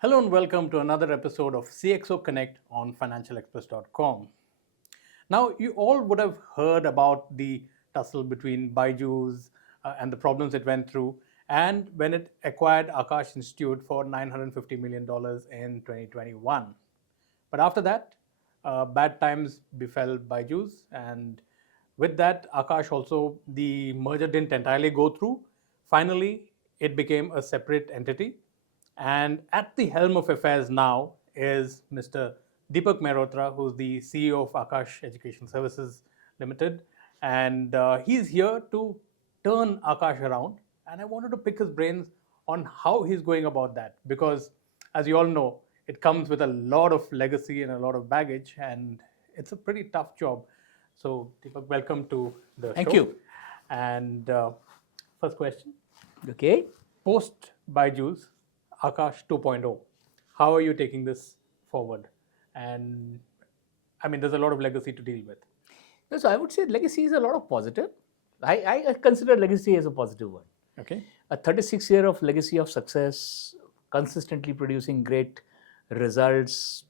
Hello and welcome to another episode of CXO Connect on financialexpress.com. Now, you all would have heard about the tussle between Byjus and the problems it went through, and when it acquired Aakash Institute for $950 million in 2021. But after that, bad times befell Byjus, and with that, Aakash also, the merger didn't entirely go through. Finally, it became a separate entity. And at the helm of affairs now is Mr. Deepak Mehrotra, who's the CEO of Aakash Educational Services Ltd. And he's here to turn Aakash around. And I wanted to pick his brains on how he's going about that. Because, as you all know, it comes with a lot of legacy and a lot of baggage. And it's a pretty tough job. So, Deepak, welcome to the show. Thank you. And first question. Okay. Post Byjus, Aakash 2.0, how are you taking this forward? And I mean, there's a lot of legacy to deal with. So I would say legacy is a lot of positive. I consider legacy as a positive one. Okay. A 36-year of legacy of success, consistently producing great results.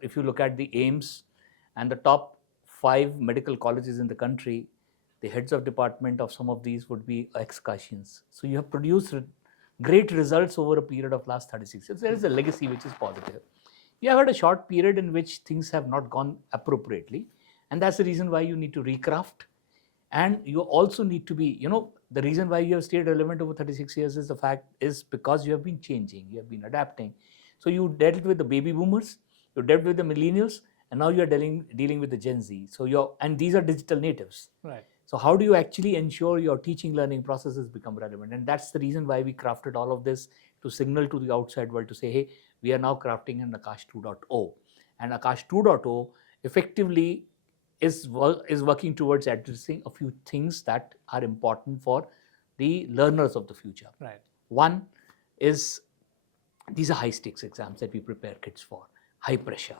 If you look at the AIMS and the top 5 medical colleges in the country, the heads of department of some of these would be ex-Kashians. So you have produced great results over a period of last 36 years. There is a legacy which is positive. You have had a short period in which things have not gone appropriately, and that's the reason why you need to recraft. And you also need to be, the reason why you have stayed relevant over 36 years is because you have been changing, you have been adapting. So you dealt with the baby boomers, you dealt with the millennials, and now you are dealing with the Gen Z. And these are digital natives. Right. So how do you actually ensure your teaching learning processes become relevant? And that's the reason why we crafted all of this, to signal to the outside world to say, hey, we are now crafting an Aakash 2.0. And Aakash 2.0 effectively is working towards addressing a few things that are important for the learners of the future. Right. One is, these are high stakes exams that we prepare kids for, high pressure.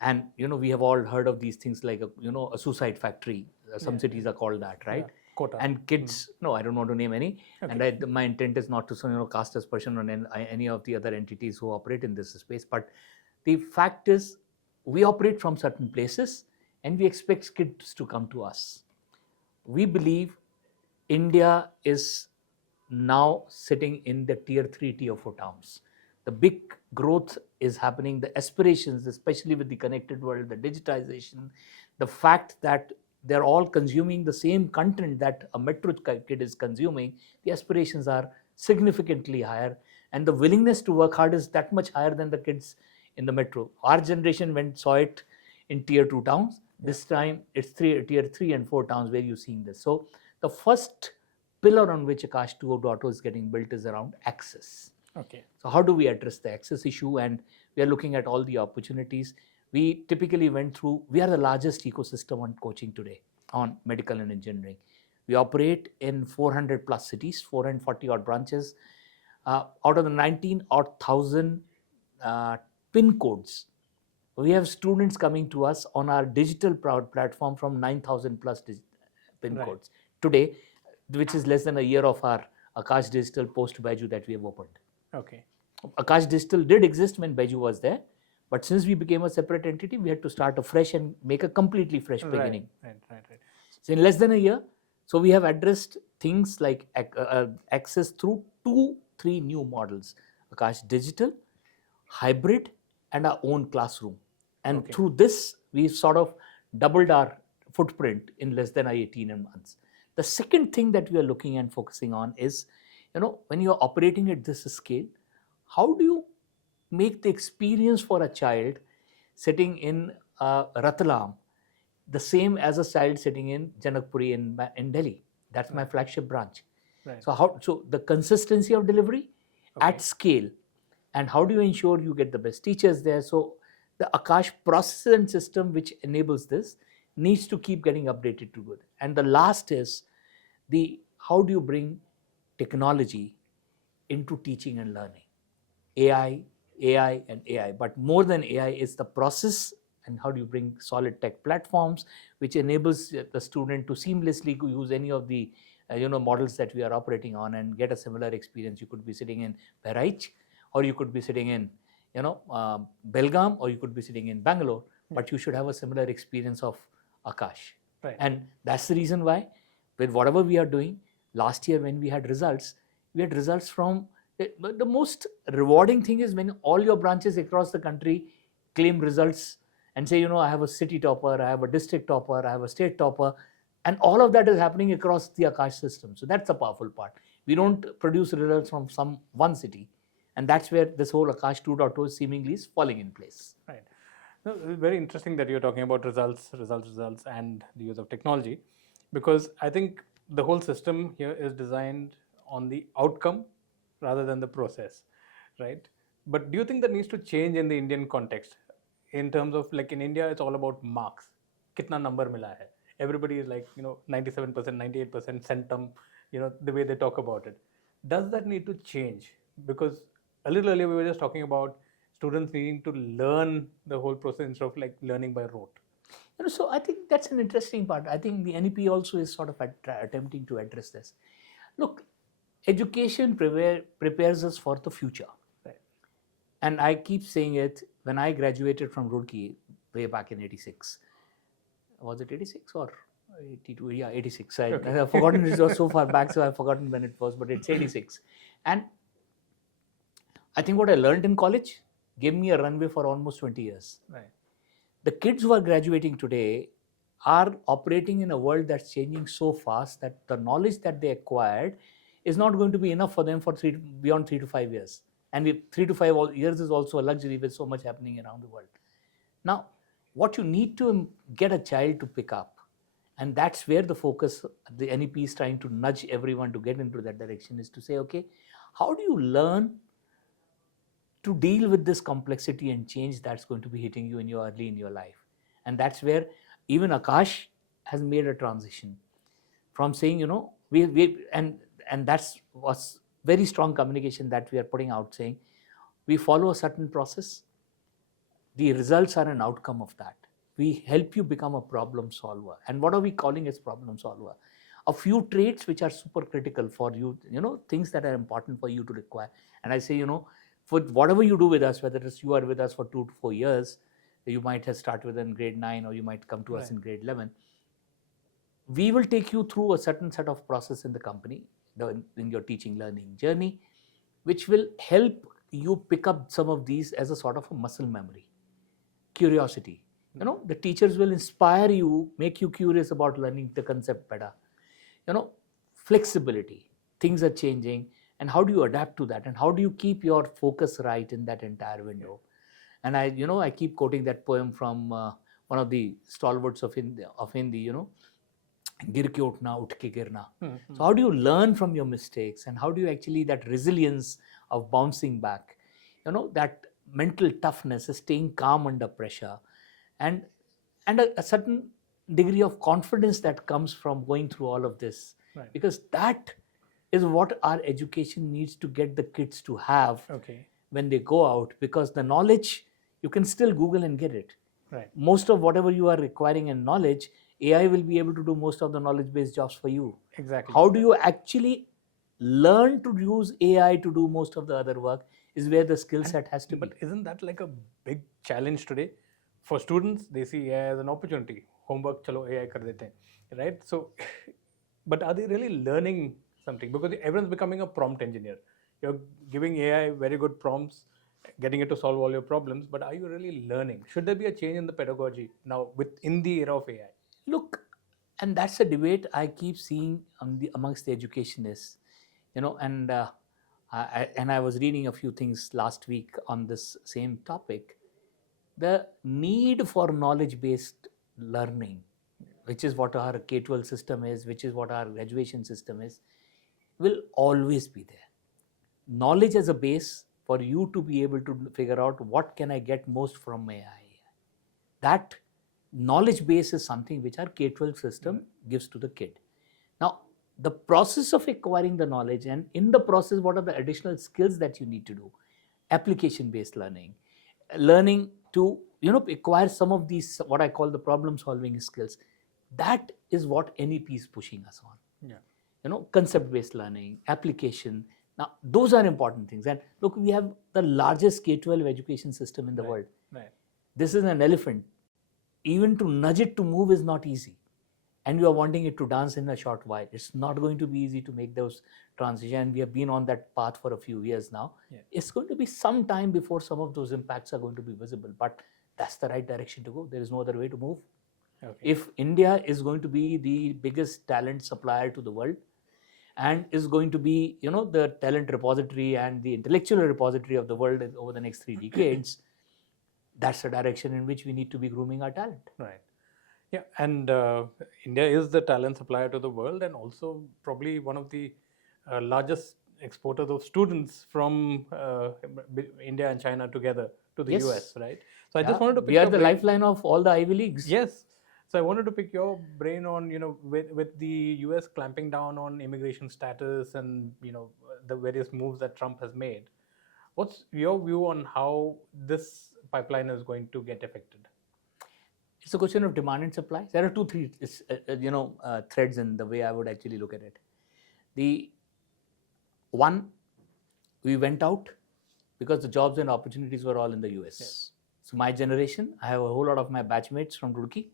And we have all heard of these things like a suicide factory. Some cities are called that, right? Yeah. Quota. And kids, no, I don't want to name any. Okay. And my intent is not to cast aspersion on any of the other entities who operate in this space. But the fact is, we operate from certain places and we expect kids to come to us. We believe India is now sitting in the tier 3, tier 4 towns. The big growth is happening, the aspirations, especially with the connected world, the digitization, the fact that they're all consuming the same content that a metro kid is consuming, the aspirations are significantly higher, and the willingness to work hard is that much higher than the kids in the metro. Our generation saw it in tier 2 towns. This time it's tier 3 and 4 towns where you're seeing this. So the first pillar on which Aakash 2.0 is getting built is around access. Okay. So how do we address the access issue? And we are looking at all the opportunities. We typically we are the largest ecosystem on coaching today on medical and engineering. We operate in 400 plus cities, 440 odd branches. Out of the 19,000 pin codes, we have students coming to us on our digital platform from 9,000 plus pin codes today, which is less than a year of our Aakash Digital post Byju that we have opened. Okay. Aakash Digital did exist when Byju was there, but since we became a separate entity, we had to start afresh and make a completely fresh beginning. Right. So in less than a year, so we have addressed things like access through 3 new models: Aakash Digital, hybrid, and our own classroom. And through this, we've sort of doubled our footprint in less than 18 months. The second thing that we are looking and focusing on is, when you're operating at this scale, how do you make the experience for a child sitting in Ratlam the same as a child sitting in Janakpuri in Delhi? That's my flagship branch. Right. So the consistency of delivery at scale, and how do you ensure you get the best teachers there? So the Aakash process and system which enables this needs to keep getting updated to good. And the last is how do you bring technology into teaching and learning? AI, and AI. But more than AI is the process, and how do you bring solid tech platforms which enables the student to seamlessly use any of the models that we are operating on and get a similar experience. You could be sitting in Bahraich or you could be sitting in, Belgaum, or you could be sitting in Bangalore, but you should have a similar experience of Aakash. Right. And that's the reason why, with whatever we are doing, last year when we had results from the most rewarding thing is when all your branches across the country claim results and say, I have a city topper, I have a district topper, I have a state topper, and all of that is happening across the Aakash system. So that's the powerful part. We don't produce results from one city, and that's where this whole Aakash 2.0 seemingly is falling in place. Right. No, it's very interesting that you're talking about results, and the use of technology, because I think the whole system here is designed on the outcome rather than the process, right? But do you think that needs to change in the Indian context, in terms of, like, in India, it's all about marks. Kitna number mila hai? Everybody is like, 97%, 98% centum, the way they talk about it. Does that need to change? Because a little earlier we were just talking about students needing to learn the whole process instead of like learning by rote. So I think that's an interesting part. I think the NEP also is sort of attempting to address this. Look, education prepares us for the future. Right. And I keep saying it, when I graduated from Roorkee way back in 86, was it 86 or 82? Yeah, 86. I've forgotten, it was so far back, so I've forgotten when it was, but it's 86. And I think what I learned in college gave me a runway for almost 20 years. Right. The kids who are graduating today are operating in a world that's changing so fast that the knowledge that they acquired is not going to be enough for them for beyond 3 to 5 years. And 3 to 5 years is also a luxury with so much happening around the world. Now, what you need to get a child to pick up, and that's where the focus, the NEP is trying to nudge everyone to get into that direction, is to say, okay, how do you learn to deal with this complexity and change that's going to be hitting you early in your life? And that's where even Aakash has made a transition from saying, and that's was very strong communication that we are putting out, saying we follow a certain process. The results are an outcome of that. We help you become a problem solver. And what are we calling as problem solver? A few traits which are super critical for you, things that are important for you to require. And I say, for whatever you do with us, whether it's you are with us for 2 to 4 years, you might have started with in grade 9 or you might come to us in grade 11. We will take you through a certain set of process in the company, in your teaching learning journey, which will help you pick up some of these as a sort of a muscle memory. Curiosity. The teachers will inspire you, make you curious about learning the concept better. Flexibility. Things are changing. And how do you adapt to that? And how do you keep your focus right in that entire window? And I keep quoting that poem from one of the stalwarts of Hindi, Gir ke utna, ut ke girna. So how do you learn from your mistakes? And how do you actually, that resilience of bouncing back, that mental toughness, staying calm under pressure, and a certain degree of confidence that comes from going through all of this. Right. Because that is what our education needs to get the kids to have when they go out, because the knowledge, you can still Google and get it. Right. Most of whatever you are requiring in knowledge, AI will be able to do most of the knowledge-based jobs for you. Exactly. How do you actually learn to use AI to do most of the other work is where the skill set has to be. But isn't that like a big challenge today? For students, they see AI as an opportunity. Homework, chalo AI kar dete hain, right? So, but are they really learning something? Because everyone's becoming a prompt engineer. You're giving AI very good prompts, getting it to solve all your problems, but are you really learning? Should there be a change in the pedagogy now within the era of AI? Look, and that's a debate I keep seeing amongst the educationists, and I was reading a few things last week on this same topic. The need for knowledge-based learning, which is what our K-12 system is, which is what our graduation system is, will always be there. Knowledge as a base for you to be able to figure out what can I get most from AI. That knowledge base is something which our K-12 system gives to the kid. Now, the process of acquiring the knowledge, and in the process, what are the additional skills that you need to do? Application-based learning to acquire some of these, what I call the problem-solving skills. That is what NEP is pushing us on. Yeah. Concept-based learning, application, Now, those are important things. And look, we have the largest K-12 education system in the world. Right. This is an elephant. Even to nudge it to move is not easy. And you are wanting it to dance in a short while. It's not going to be easy to make those transitions. We have been on that path for a few years now. Yeah. It's going to be some time before some of those impacts are going to be visible. But that's the right direction to go. There is no other way to move. Okay. If India is going to be the biggest talent supplier to the world, and is going to be, the talent repository and the intellectual repository of the world over the next 3 decades, that's the direction in which we need to be grooming our talent. Right. Yeah, and India is the talent supplier to the world, and also probably one of the largest exporters of students from India and China together to the Yes. US, right? So I just wanted to pick we are your the brain. lifeline of all the Ivy Leagues. Yes. So I wanted to pick your brain on, with the US clamping down on immigration status and, the various moves that Trump has made. What's your view on how this pipeline is going to get affected? It's a question of demand and supply. There are 2-3 threads in the way I would actually look at it. The one, we went out because the jobs and opportunities were all in the US. Yes. So my generation, I have a whole lot of my batchmates from Roorkee,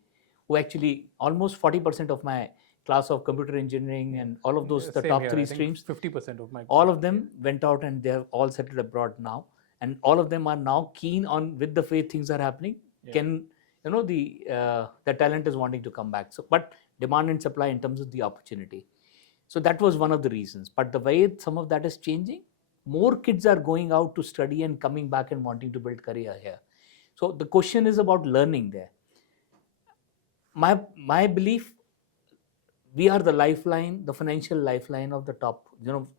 who actually almost 40% of my class of computer engineering and all of those, the Same top here. 3 I think streams, 50% of my all of them went out and they have all settled abroad now. And all of them are now keen on, with the way things are happening, the talent is wanting to come back. So, but demand and supply in terms of the opportunity. So that was one of the reasons. But the way some of that is changing, more kids are going out to study and coming back and wanting to build career here. So the question is about learning there. My belief, we are the lifeline, the financial lifeline of the top,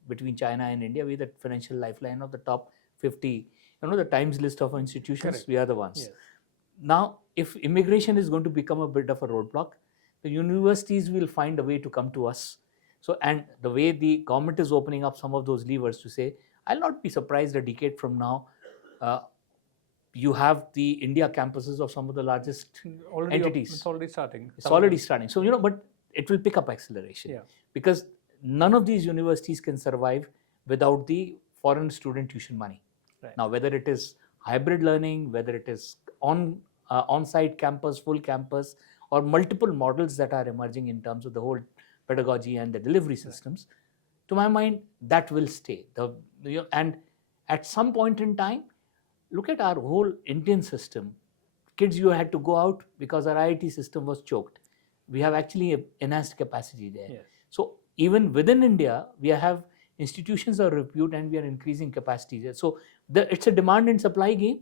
between China and India, we are the financial lifeline of the top 50, the Times list of institutions. Correct. We are the ones. Yes. Now, if immigration is going to become a bit of a roadblock, the universities will find a way to come to us. So, and the way the government is opening up some of those levers to say, I'll not be surprised a decade from now, you have the India campuses of some of the largest entities. It's already starting. It's already starting. So, but it will pick up acceleration. Yeah. Because none of these universities can survive without the foreign student tuition money. Right. Now, whether it is hybrid learning, whether it is on-site campus, full campus, or multiple models that are emerging in terms of the whole pedagogy and the delivery systems, to my mind, that will stay. And at some point in time, look at our whole Indian system. Kids, you had to go out because our IIT system was choked. We have actually enhanced capacity there. Yes. So even within India, we have institutions of repute and we are increasing capacity there. So it's a demand and supply game.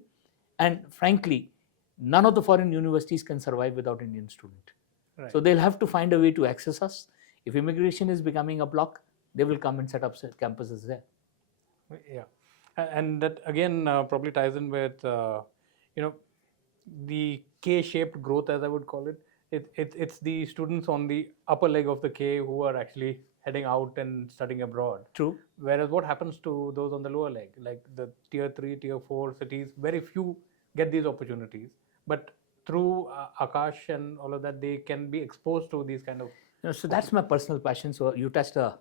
And frankly, none of the foreign universities can survive without Indian student. Right. So they'll have to find a way to access us. If immigration is becoming a block, they will come and set up campuses there. Yeah. And that again probably ties in with, the K-shaped growth, as I would call it. It's the students on the upper leg of the K who are actually heading out and studying abroad. True. Whereas what happens to those on the lower leg, like the tier 3, tier 4 cities, very few get these opportunities. But through Aakash and all of that, they can be exposed to these kind of... So that's my personal passion. So you touched a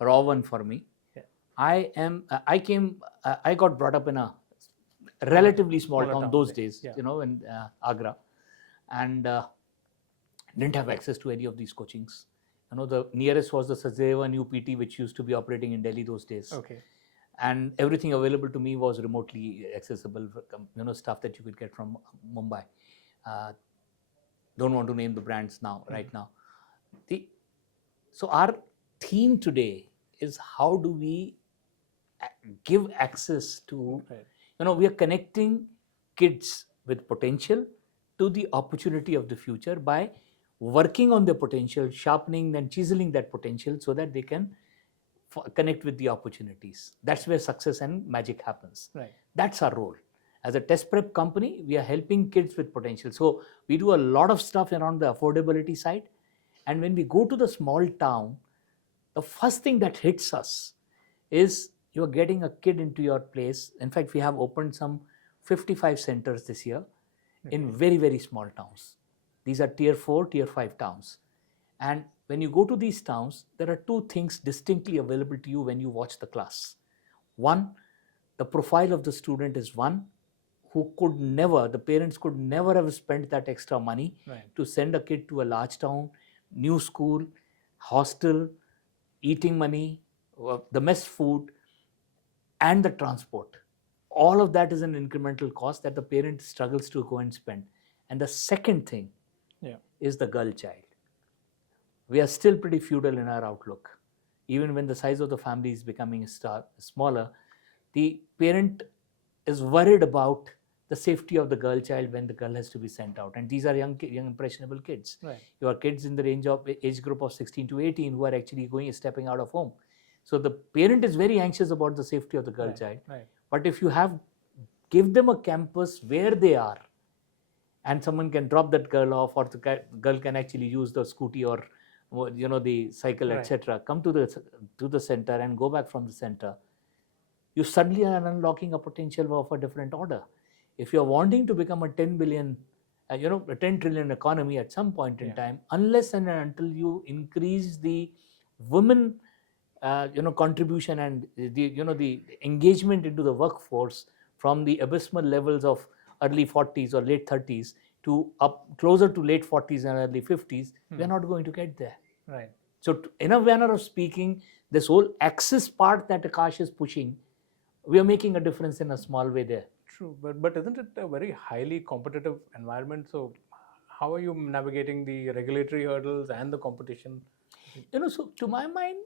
raw one for me. Yeah. I got brought up in a relatively small town those days, yeah. In Agra, and didn't have access to any of these coachings. The nearest was the Sajevan UPT, which used to be operating in Delhi those days. Okay. And everything available to me was remotely accessible, stuff that you could get from Mumbai. Don't want to name the brands now, right now. So our theme today is how do we give access to, we are connecting kids with potential to the opportunity of the future by working on their potential, sharpening and chiseling that potential so that they can connect with the opportunities. That's where success and magic happens. Right. That's our role. As a test prep company, we are helping kids with potential. So we do a lot of stuff around the affordability side. And when we go to the small town, the first thing that hits us is you're getting a kid into your place. In fact, we have opened some 55 centers this year in very, very small towns. These are tier 4, tier 5 towns. And when you go to these towns, there are two things distinctly available to you when you watch the class. One, the profile of the student is one who could never, the parents could never have spent that extra money to send a kid to a large town, new school, hostel, eating money, the mess food, and the transport. All of that is an incremental cost that the parent struggles to go and spend. And the second thing is the girl child. We are still pretty feudal in our outlook. Even when the size of the family is becoming smaller, the parent is worried about the safety of the girl child when the girl has to be sent out. And these are young impressionable kids. You are kids in the range of age group of 16 to 18 who are actually stepping out of home. So the parent is very anxious about the safety of the girl child. But if you give them a campus where they are, and someone can drop that girl off, or the girl can actually use the scooty or the cycle, etc., come to the center and go back from the center, you suddenly are unlocking a potential of a different order. If you're wanting to become a 10 billion, a 10 trillion economy at some point in time, unless and until you increase the women, contribution and the engagement into the workforce from the abysmal levels of early 40s or late 30s to up closer to late 40s and early 50s, we're not going to get there. So in a manner of speaking, this whole access part that Aakash is pushing, we are making a difference in a small way there. True, but isn't it a very highly competitive environment? So how are you navigating the regulatory hurdles and the competition? So to my mind,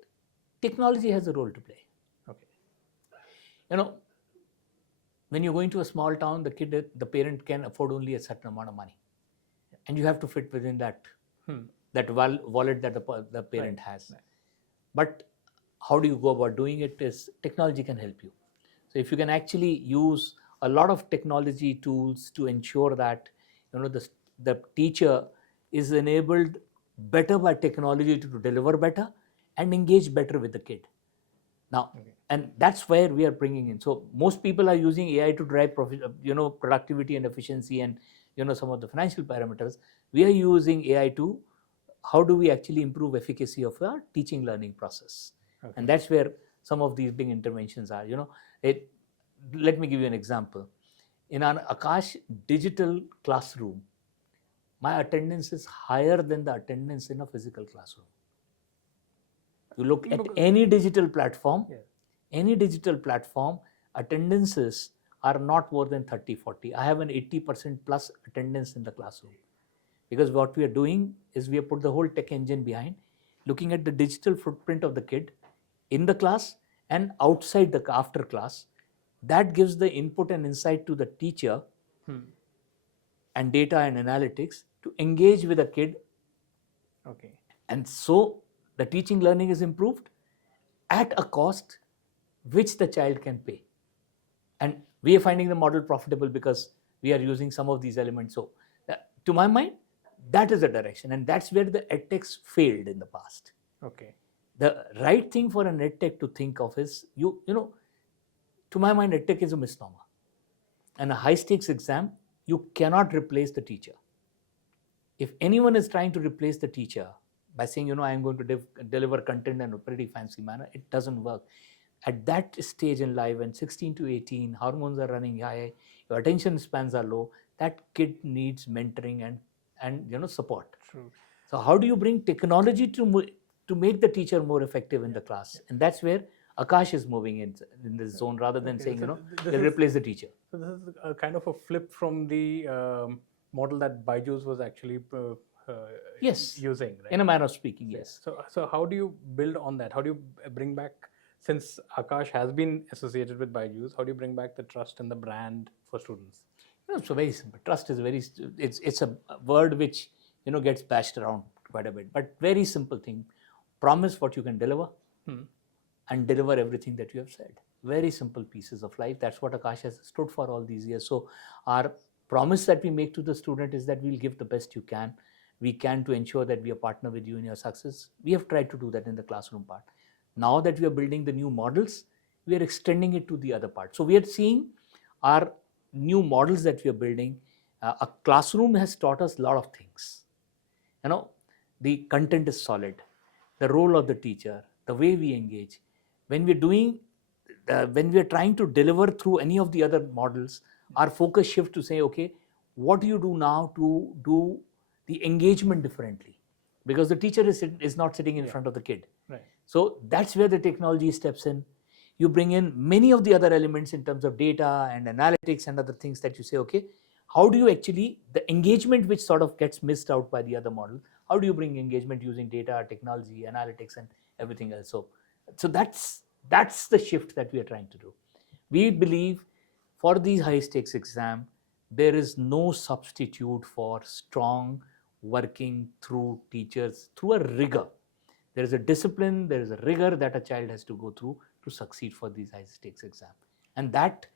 technology has a role to play. When you're going to a small town, the parent can afford only a certain amount of money, and you have to fit within that wallet that the parent has. But how do you go about doing it? Is technology can help you. So if you can actually use a lot of technology tools to ensure that the teacher is enabled better by technology to deliver better and engage better with the kid. Now, and that's where we are bringing in. So most people are using AI to drive productivity and efficiency and some of the financial parameters. We are using AI to how do we actually improve efficacy of our teaching learning process, and that's where some of these big interventions are. Let me give you an example. In an Aakash digital classroom, my attendance is higher than the attendance in a physical classroom. You look at any digital platform, attendances are not more than 30, 40. I have an 80% plus attendance in the classroom. Because what we are doing is we have put the whole tech engine behind, looking at the digital footprint of the kid in the class and outside the after class. That gives the input and insight to the teacher and data and analytics to engage with the kid. And so the teaching learning is improved at a cost which the child can pay. And we are finding the model profitable because we are using some of these elements. So to my mind, that is the direction, and that's where the edtechs failed in the past. The right thing for an edtech to think of is, to my mind, edtech is a misnomer. And a high stakes exam, you cannot replace the teacher. If anyone is trying to replace the teacher by saying, I am going to deliver content in a pretty fancy manner, it doesn't work. At that stage in life, when 16 to 18, hormones are running high, your attention spans are low, that kid needs mentoring and support. So how do you bring technology to make the teacher more effective in the class? And that's where Aakash is moving in this zone, rather than saying, they'll replace the teacher. So this is a kind of a flip from the model that Byjus was actually using, right? In a manner of speaking, yes. So how do you build on that? How do you bring back, since Aakash has been associated with Byjus, how do you bring back the trust and the brand for students? So very simple. Trust is it's a word which gets bashed around quite a bit, but very simple thing. Promise what you can deliver and deliver everything that you have said. Very simple pieces of life. That's what Aakash has stood for all these years. So our promise that we make to the student is that we'll give the best we can to ensure that we are partner with you in your success. We have tried to do that in the classroom part. Now that we are building the new models, we are extending it to the other part. So we are seeing our new models that we are building. A classroom has taught us a lot of things. The content is solid, the role of the teacher, the way we engage. When we're doing when we are trying to deliver through any of the other models, our focus shift to say, okay, what do you do now to do the engagement differently? Because the teacher is not sitting in front of the kid. Right. So that's where the technology steps in. You bring in many of the other elements in terms of data and analytics and other things that you say, okay, how do you actually, the engagement which sort of gets missed out by the other model, how do you bring engagement using data, technology, analytics, and everything else? So that's the shift that we are trying to do. We believe for these high stakes exam, there is no substitute for strong working through teachers through a rigor. There is a discipline, there is a rigor that a child has to go through to succeed for these high stakes exam. And that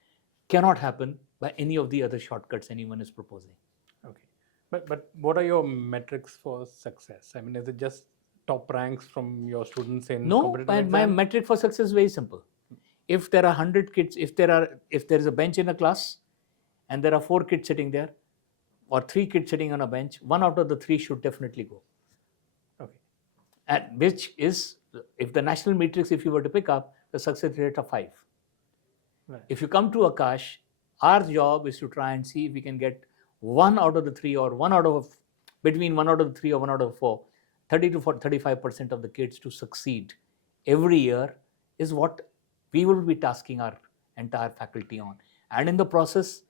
cannot happen by any of the other shortcuts anyone is proposing. Okay. But what are your metrics for success? I mean, is it just top ranks from your students in No, competitive my exam? metric for success is very simple. If there are 100 kids, if there is a bench in a class and there are 4 kids sitting there or 3 kids sitting on a bench, 1 out of the 3 should definitely go. Okay. And which is, if the national matrix, if you were to pick up, the success rate of 5. Right. If you come to Aakash, our job is to try and see if we can get 1 out of the 3 or between 1 out of the 3 or 1 out of the 4, 30 to 35% of the kids to succeed every year is what we will be tasking our entire faculty on. And in the process,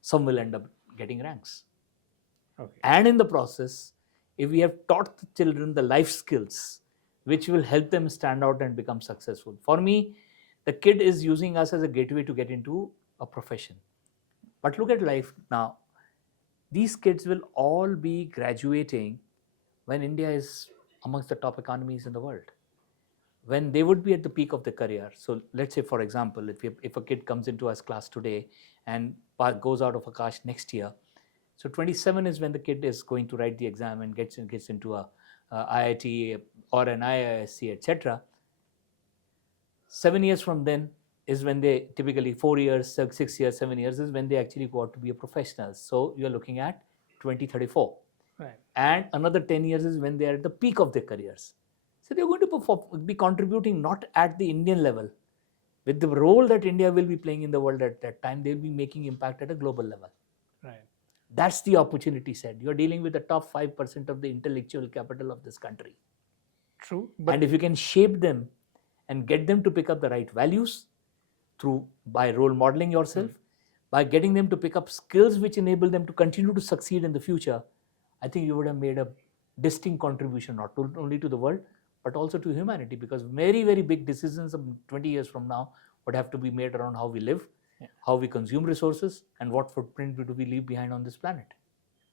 some will end up getting ranks. Okay. And in the process, if we have taught the children the life skills which will help them stand out and become successful. For me, the kid is using us as a gateway to get into a profession. But look at life now. These kids will all be graduating when India is amongst the top economies in the world. When they would be at the peak of their career. So let's say, for example, if a kid comes into us class today and goes out of Aakash next year, so 27 is when the kid is going to write the exam and gets into a IIT or an IISc, etc. 7 years from then is when they typically 4 years, 6 years, 7 years is when they actually go out to be a professional. So you're looking at 2034. Right. And another 10 years is when they are at the peak of their careers. So they're going to be contributing not at the Indian level. With the role that India will be playing in the world at that time, they'll be making impact at a global level. Right. That's the opportunity set. You're dealing with the top 5% of the intellectual capital of this country. True. And if you can shape them and get them to pick up the right values by role modeling yourself, by getting them to pick up skills which enable them to continue to succeed in the future, I think you would have made a distinct contribution not only to the world, but also to humanity, because very, very big decisions 20 years from now would have to be made around how we live, how we consume resources, and what footprint do we leave behind on this planet.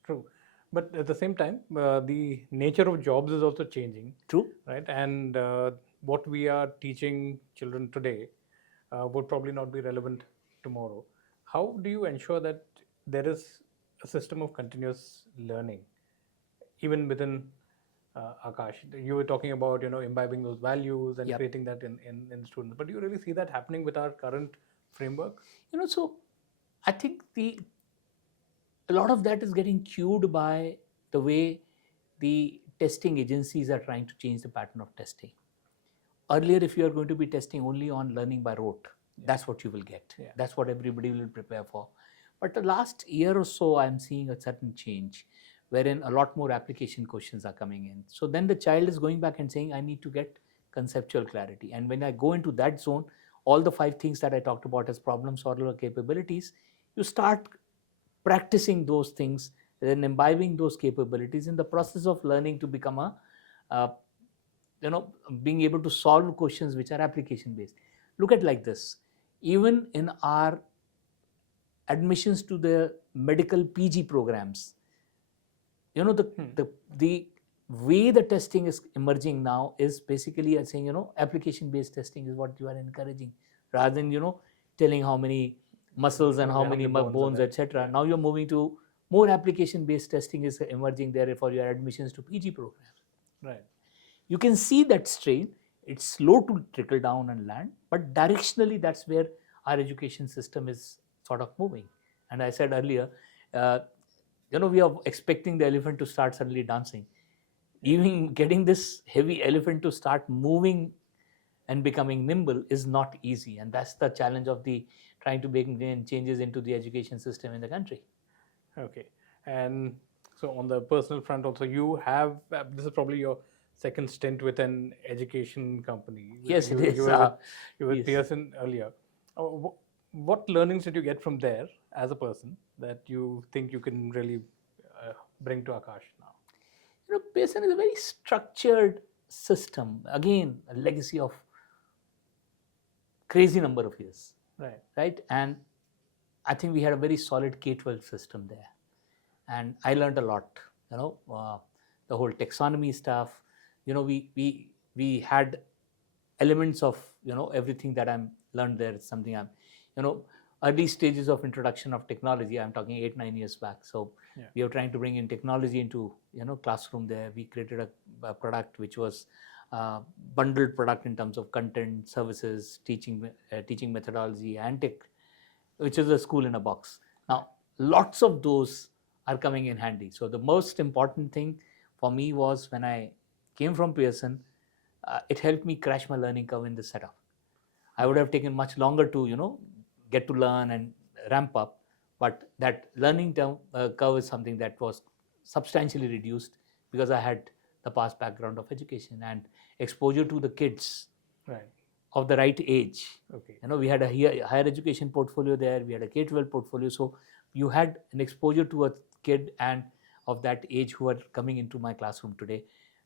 True. But at the same time, the nature of jobs is also changing. True. Right. And what we are teaching children today would probably not be relevant tomorrow. How do you ensure that there is a system of continuous learning, even within Aakash? You were talking about, imbibing those values and creating that in students. But do you really see that happening with our current framework? So I think a lot of that is getting cued by the way the testing agencies are trying to change the pattern of testing. Earlier, if you are going to be testing only on learning by rote, that's what you will get. Yeah. That's what everybody will prepare for. But the last year or so, I'm seeing a certain change wherein a lot more application questions are coming in. So then the child is going back and saying, I need to get conceptual clarity. And when I go into that zone, all the 5 things that I talked about as problem solver capabilities, you start practicing those things, then imbibing those capabilities in the process of learning to become being able to solve questions which are application based. Look at like this. Even in our admissions to the medical PG programs, the way the testing is emerging now is basically saying, application based testing is what you are encouraging, rather than, telling how many muscles and how many bones, etc. Now you're moving to more application based testing is emerging there for your admissions to PG programs. Right. You can see that strain. It's slow to trickle down and land, but directionally that's where our education system is sort of moving. And I said earlier, we are expecting the elephant to start suddenly dancing. Even getting this heavy elephant to start moving and becoming nimble is not easy, and that's the challenge of the trying to bring in changes into the education system in the country. Okay. And so on the personal front also, you have, this is probably your second stint with an education company. Yes, it You, is. you were with Yes. Pearson earlier. What learnings did you get from there as a person that you think you can really bring to Aakash now? Pearson is a very structured system. Again, a legacy of crazy number of years, Right. right? And I think we had a very solid K-12 system there, and I learned a lot. The whole taxonomy stuff. We had elements of everything that I'm learned there. It's something I'm, you know, early stages of introduction of technology. I'm talking 8-9 years back. So Yeah. we are trying to bring in technology into classroom there. We created a product which was bundled product in terms of content, services, teaching methodology, and tech, which is a school in a box. Now, lots of those are coming in handy. So the most important thing for me was when I came from Pearson, it helped me crash my learning curve in this setup. I would have taken much longer to get to learn and ramp up, but that learning curve is something that was substantially reduced because I had the past background of education and exposure to the kids Right. of the right age. Okay. We had a higher education portfolio there. We had a K-12 portfolio. So you had an exposure to a kid and of that age who are coming into my classroom today.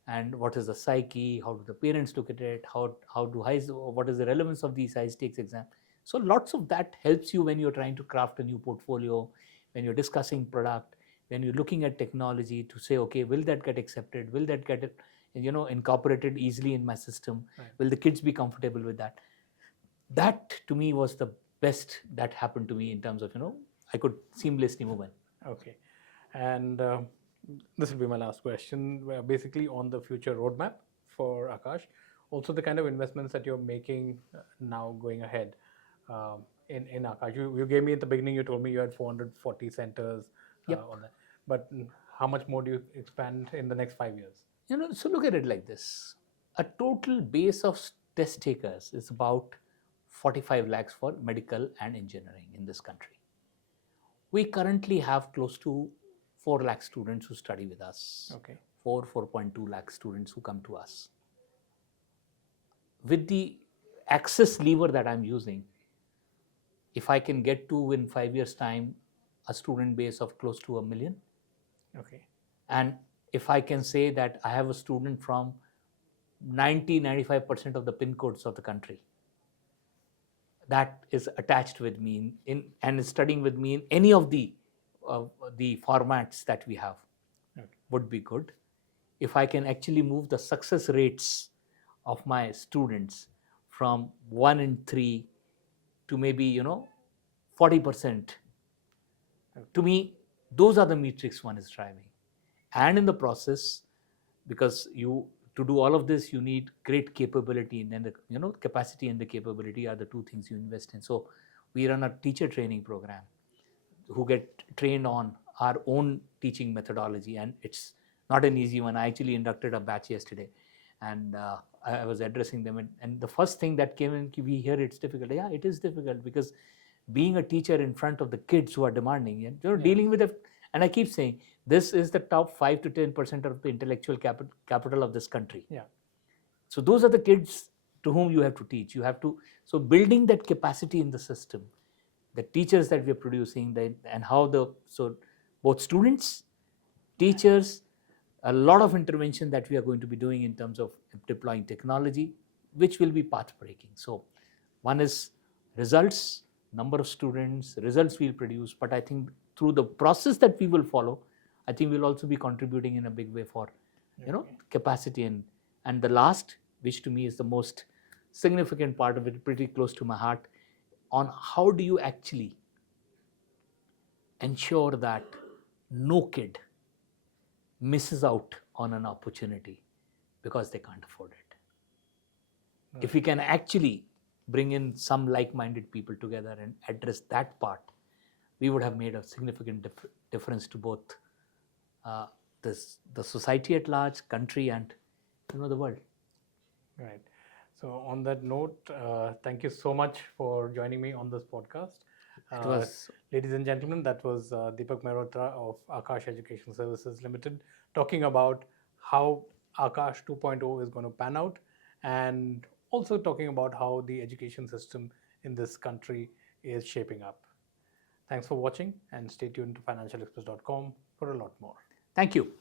And what is the psyche? How do the parents look at it? What is the relevance of these high stakes exam? So lots of that helps you when you're trying to craft a new portfolio, when you're discussing product, when you're looking at technology to say, okay, will that get accepted? Will that get incorporated easily in my system? Right. Will the kids be comfortable with that? That to me was the best that happened to me in terms of I could seamlessly move in. Okay. And this will be my last question. Basically, on the future roadmap for Aakash, also the kind of investments that you're making now going ahead in Aakash. You gave me at the beginning, you told me you had 440 centers Yep. on that. But how much more do you expand in the next 5 years? So look at it like this. A total base of test takers is about 45 lakhs for medical and engineering in this country. We currently have close to 4 lakh students who study with us. Okay. 4.2 lakh students who come to us. With the access lever that I'm using, if I can get to in 5 years' time a student base of close to 1 million, Okay. and if I can say that I have a student from 90-95% of the pin codes of the country that is attached with me and is studying with me in any of the formats that we have, Okay. would be good. If I can actually move the success rates of my students from 1 in 3 to maybe 40%, to me those are the metrics one is driving. And in the process, because to do all of this you need great capability, and then the capacity and the capability are the two things you invest in. So we run a teacher training program who get trained on our own teaching methodology, and it's not an easy one. I actually inducted a batch yesterday, and I was addressing them, and the first thing that came in, we hear it's difficult. Yeah, it is difficult because being a teacher in front of the kids who are demanding, dealing with it. And I keep saying, this is the top 5 to 10% of the intellectual capital of this country. Yeah. So those are the kids to whom you have to teach. So building that capacity in the system, the teachers that we are producing, and so both students, teachers, a lot of intervention that we are going to be doing in terms of deploying technology, which will be path breaking. So one is results, number of students, results we'll produce, but I think through the process that we will follow, I think we'll also be contributing in a big way for capacity. And the last, which to me is the most significant part of it, pretty close to my heart, on how do you actually ensure that no kid misses out on an opportunity because they can't afford it. Right. If we can actually bring in some like-minded people together and address that part, we would have made a significant difference to both the society at large, country, and the world. Right. So, on that note, thank you so much for joining me on this podcast. It was Ladies and gentlemen, that was Deepak Mehrotra of Aakash Educational Services Ltd. talking about how Aakash 2.0 is going to pan out, and also talking about how the education system in this country is shaping up. Thanks for watching, and stay tuned to financialexpress.com for a lot more. Thank you.